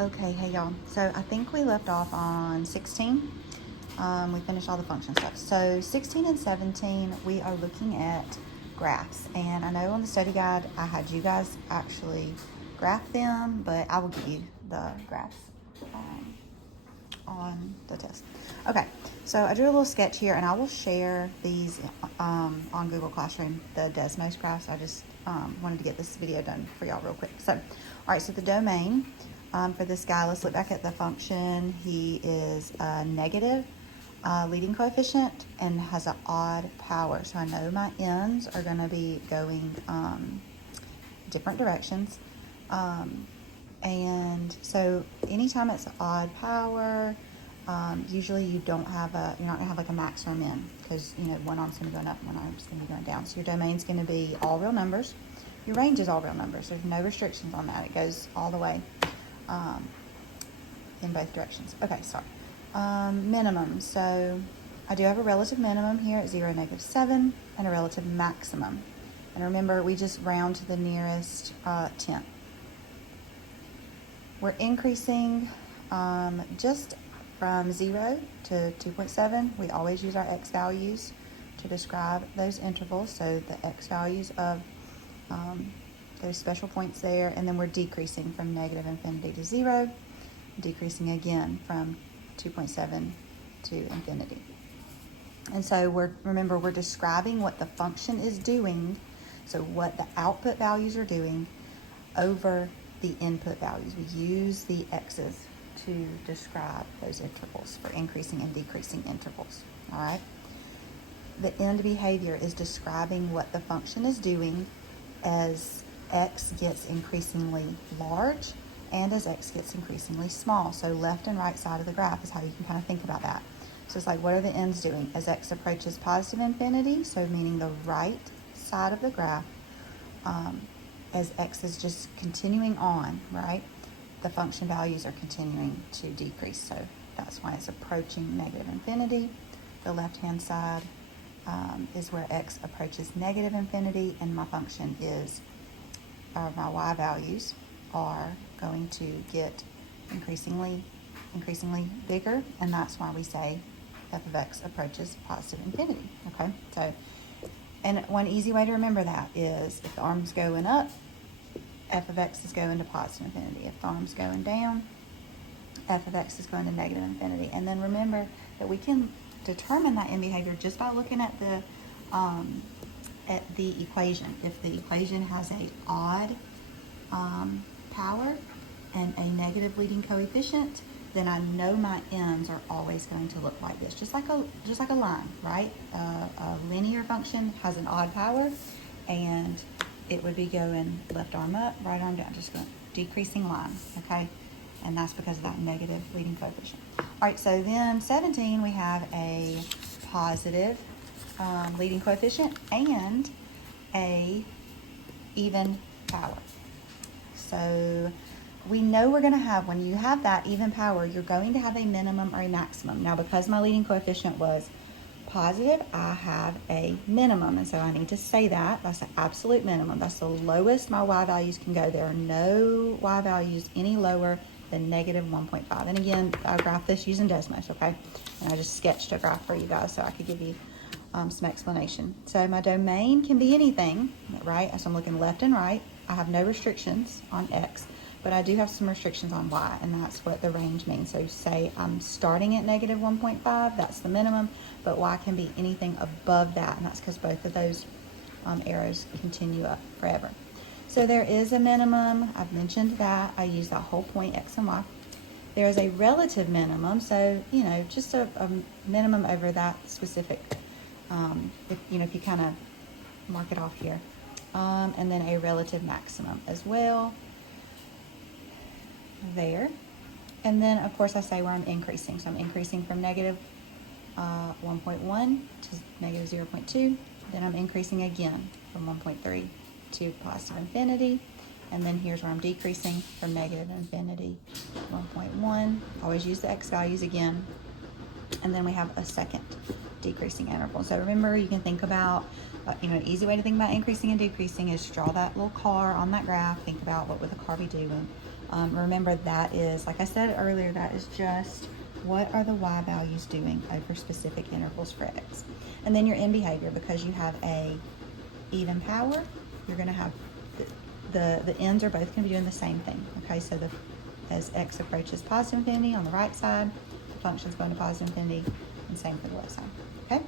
Okay, hey y'all. So I think we left off on 16. We finished all the function stuff. So 16 and 17, we are looking at graphs. And I know on the study guide, I had you guys actually graph them, but I will give you the graphs on the test. Okay, so I drew a little sketch here, and I will share these on Google Classroom, the Desmos graphs. I just wanted to get this video done for y'all real quick. So, all right, so the domain for this guy, let's look back at the function. He is a negative leading coefficient and has an odd power. So I know my ends are going to be going different directions. And so anytime it's odd power, usually you're not gonna have like a max or a min, because one arm's gonna be going up, one arm's gonna be going down. So your domain's gonna be all real numbers. Your range is all real numbers. There's no restrictions on that. It goes all the way in both directions. Okay, sorry. Minimum. So I do have a relative minimum here at 0, -7, and a relative maximum. And remember, we just round to the nearest tenth. We're increasing just from 0 to 2.7. We always use our x values to describe those intervals. So the x values of those special points there. And then we're decreasing from -infinity to 0, decreasing again from 2.7 to infinity. And so remember, we're describing what the function is doing. So what the output values are doing over the input values. We use the x's to describe those intervals for increasing and decreasing intervals. All right. The end behavior is describing what the function is doing as x gets increasingly large and as x gets increasingly small. So left and right side of the graph is how you can kind of think about that. So it's like, what are the ends doing as x approaches positive infinity? So meaning the right side of the graph, as x is just continuing on, right? The function values are continuing to decrease. So that's why it's approaching -infinity. The left-hand side is where x approaches -infinity, and my function is, my y values are going to get increasingly bigger, and that's why we say f of x approaches positive infinity. Okay, so, and one easy way to remember that is if the arm's going up, f of x is going to positive infinity. If the arm's going down, f of x is going to -infinity. And then remember that we can determine that end behavior just by looking at the equation. If the equation has a odd power and a negative leading coefficient, then I know my ends are always going to look like this, just like a line, right? A linear function has an odd power, and it would be going left arm up, right arm down, just going decreasing line, okay? And that's because of that negative leading coefficient. All right, so then 17, we have a positive leading coefficient and a even power. So we know we're going to have, when you have that even power, you're going to have a minimum or a maximum. Now, because my leading coefficient was positive, I have a minimum, and so I need to say that that's the absolute minimum. That's the lowest my y values can go. There are no y values any lower than -1.5. And again, I graphed this using Desmos, okay? And I just sketched a graph for you guys so I could give you some explanation. So my domain can be anything, right? So I'm looking left and right. I have no restrictions on x, but I do have some restrictions on y, and that's what the range means. So say I'm starting at -1.5, that's the minimum, but y can be anything above that, and that's because both of those arrows continue up forever. So there is a minimum. I've mentioned that. I use that whole point, x and y. There is a relative minimum, so just a minimum over that specific, if you kind of mark it off here, and then a relative maximum as well there. And then of course I say where I'm increasing. So I'm increasing from -1.1 to -0.2. Then I'm increasing again from 1.3 to positive infinity. And then here's where I'm decreasing from -infinity, 1.1. Always use the x values again. And then we have a second decreasing interval. So remember, you can think about, an easy way to think about increasing and decreasing is draw that little car on that graph. Think about what would the car be doing. Remember, that is, like I said earlier, that is just what are the y values doing over specific intervals for x. And then your end behavior, because you have a even power, you're going to have the ends are both going to be doing the same thing. Okay, so as x approaches positive infinity on the right side, the function's going to positive infinity, and same for the left side. Okay.